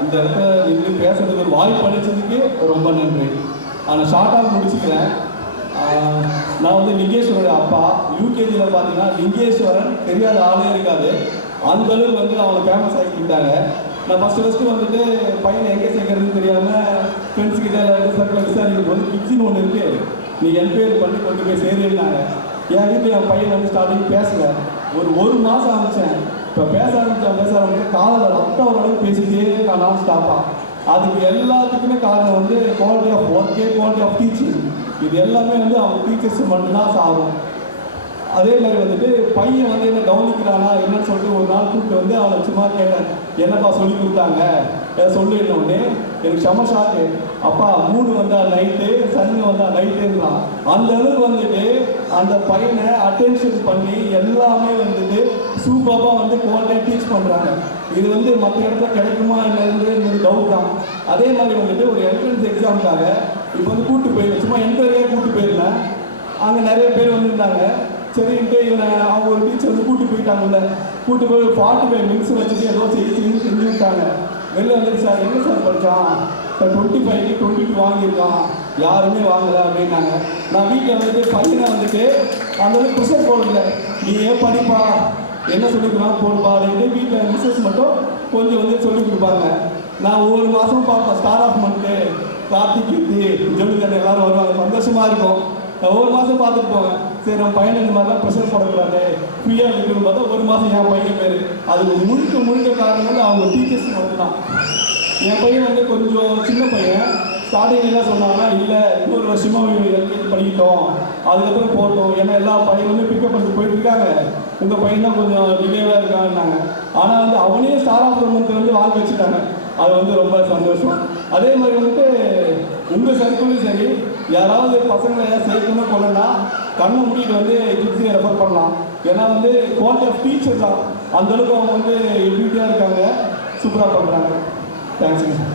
இந்த இடத்துல நின்று பேசுறதுக்கு ஒரு வாய்ப்பு அளித்ததுக்கு ரொம்ப நன்றி. நான் ஷார்ட்டாக முடிச்சுக்கிறேன். நான் வந்து லிங்கேஸ்வரோட அப்பா. யூகேஜியில் பார்த்தீங்கன்னா லிங்கேஸ்வரன் தெரியாத ஆளே இருக்காது. அந்த அளவுக்கு வந்து அவங்க ஃபேமஸ் ஆகிக்கிட்டாங்க. நான் ஃபஸ்ட்டு வந்துட்டு பையனை எங்கே சேர்க்கறதுன்னு தெரியாமல் ஃப்ரெண்ட்ஸ்கிட்ட எல்லாருக்கும் சர்க்கிள் விசாரிக்கும் போது கிட்ஸின்னு ஒன்று இருக்குது, நீ என்கொயரி பண்ணி கொண்டு போய் சேருன்னாங்க. என் வீட்டில் என் பையன் வந்து ஸ்டார்டிங் பேசலை. ஒரு மாதம் ஆரம்பித்தேன். இப்போ பேச ஆரம்பித்தேன் காலையில் ரத்தம் ஓரளவுக்கு பேசிட்டே நான் ஸ்டாப்பாக. அதுக்கு எல்லாத்துக்குமே காரணம் வந்து குவாலிட்டி ஆஃப் ஒர்க்கே, குவாலிட்டி ஆஃப் டீச்சிங். இது எல்லாமே வந்து அவங்க டீச்சர்ஸ் மட்டும்தான் சாகும். அதே மாதிரி வந்துட்டு பையன் வந்து என்ன கவனிக்கிறானா என்னன்னு சொல்லிட்டு ஒரு நாள் கூப்பிட்டு வந்து அவனை சும்மா கேட்டேன், என்னப்பா சொல்லி கொடுத்தாங்க சொல்லிடனோடனே எனக்கு செம ஷாக்கு. அப்பா 3 வந்தால் நைட்டு, சனி வந்தால் நைட்டுன்றான். அந்த அளவுக்கு வந்துட்டு அந்த பையனை அட்டென்ஷன் பண்ணி எல்லாமே வந்துட்டு சூப்பராக வந்து குவாலிட்டியாக டீச் பண்ணுறாங்க. இது வந்து மற்ற இடத்துல கிடைக்குமா என்னது டவுட் தான். அதே மாதிரி வந்துட்டு ஒரு என்ட்ரன்ஸ் எக்ஸாமுக்காக இப்போ வந்து கூப்பிட்டு போயிருந்தேன், சும்மா என்ட்ரியாக கூப்பிட்டு போயிருந்தேன். அங்கே நிறைய பேர் வந்துருந்தாங்க. சரின்ட்டு இவனை அவங்க ஒரு டீச்சர் வந்து கூப்பிட்டு போயிட்டாங்கல்ல, கூப்பிட்டு போய் 45 மினிட்ஸ் வச்சுட்டு ஏதோ செஞ்சு விட்டாங்க. வெளில வந்துட்டு, சார் எங்கே சார் படித்தான், சார் 25க்கு 22 வாங்கியிருக்கான், யாருமே வாங்கலை அப்படின்னாங்க. நான் வீட்டில் வந்துட்டு பையனை வந்துட்டு அந்தளவுக்கு ப்ரெஷர் போடல, நீ ஏன் படிப்பா என்ன சொல்லிக்கலாம் போடுப்பா அப்படின்ட்டு வீட்டில் மிஸ்ஸஸ் மட்டும் கொஞ்சம் வந்து சொல்லிக் கொடுப்பாங்க. நான் ஒவ்வொரு மாதமும் பார்ப்பேன். ஸ்டார் ஆஃப் மந்த்து, கார்த்திக், ஜெமிகன் எல்லாரும் வருவாங்க, சந்தோஷமாக இருக்கும். நான் ஒவ்வொரு மாதம் பார்த்துட்டு போவேன். சரி நம்ம பையனை இந்த மாதிரிலாம் ப்ரெஷர் போடக்கூடாது, ஃப்ரீயாக இருக்குன்னு பார்த்தா ஒரு மாதம் என் பையன் பேர். அதுக்கு முழுக்க காரணம் வந்து அவங்க டீச்சர்ஸ் மட்டும்தான். என் பையன் வந்து கொஞ்சம் சின்ன பையன். ஸ்டார்டிங் என்ன சொன்னாங்கன்னா, இல்லை இன்னொரு வருஷமாக எல்கேஜி படிக்கிட்டோம், அதுக்கப்புறம் போட்டோம், ஏன்னா எல்லா பையனுமே பிக்கப் பண்ணி போயிட்டு இருக்காங்க, உங்கள் பையன் தான் கொஞ்சம் டிலேவாக இருக்காங்கன்னாங்க. ஆனால் வந்து அவனே ஸ்டார் ஆஃப் த மந்த் வந்து வாங்கி வச்சுட்டாங்க. அது வந்து ரொம்ப சந்தோஷம். அதே மாதிரி வந்துட்டு உங்கள் சர்க்கிளும் சரி, யாராவது பசங்களை சேர்க்கணும் கொள்ளனா கண்ணை மூடிட்டு வந்து கிட்ஸையை ரெஃபர் பண்ணலாம். ஏன்னா வந்து குவாலிட்டி ஆஃப் டீச்சர் தான், அந்தளவுக்கு அவங்க வந்து எபிலிட்டியாக இருக்காங்க, சூப்பராக பண்ணுறாங்க. தேங்க்ஸுங்க.